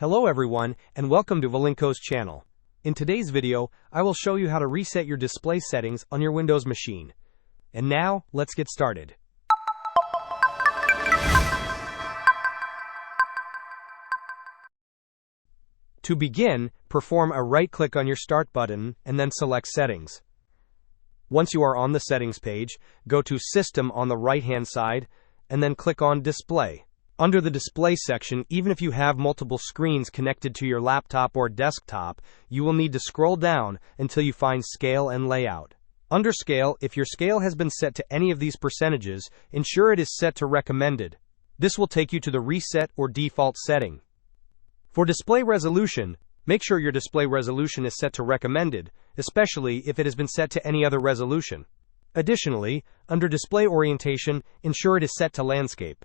Hello everyone, and welcome to Valinko's channel. In today's video, I will show you how to reset your display settings on your Windows machine. And now, let's get started. To begin, perform a right-click on your Start button and then select Settings. Once you are on the Settings page, go to System on the right-hand side, and then click on Display. Under the Display section, even if you have multiple screens connected to your laptop or desktop, you will need to scroll down until you find Scale and Layout. Under Scale, if your scale has been set to any of these percentages, ensure it is set to Recommended. This will take you to the Reset or Default setting. For Display Resolution, make sure your display resolution is set to Recommended, especially if it has been set to any other resolution. Additionally, under Display Orientation, ensure it is set to Landscape.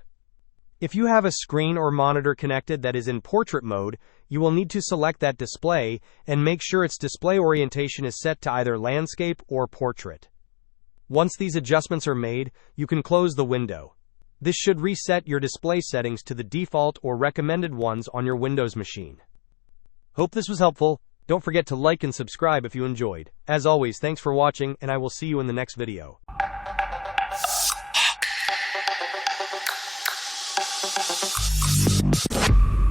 If you have a screen or monitor connected that is in portrait mode, you will need to select that display and make sure its display orientation is set to either landscape or portrait. Once these adjustments are made, you can close the window. This should reset your display settings to the default or recommended ones on your Windows machine. Hope this was helpful. Don't forget to like and subscribe if you enjoyed. As always, thanks for watching, and I will see you in the next video. You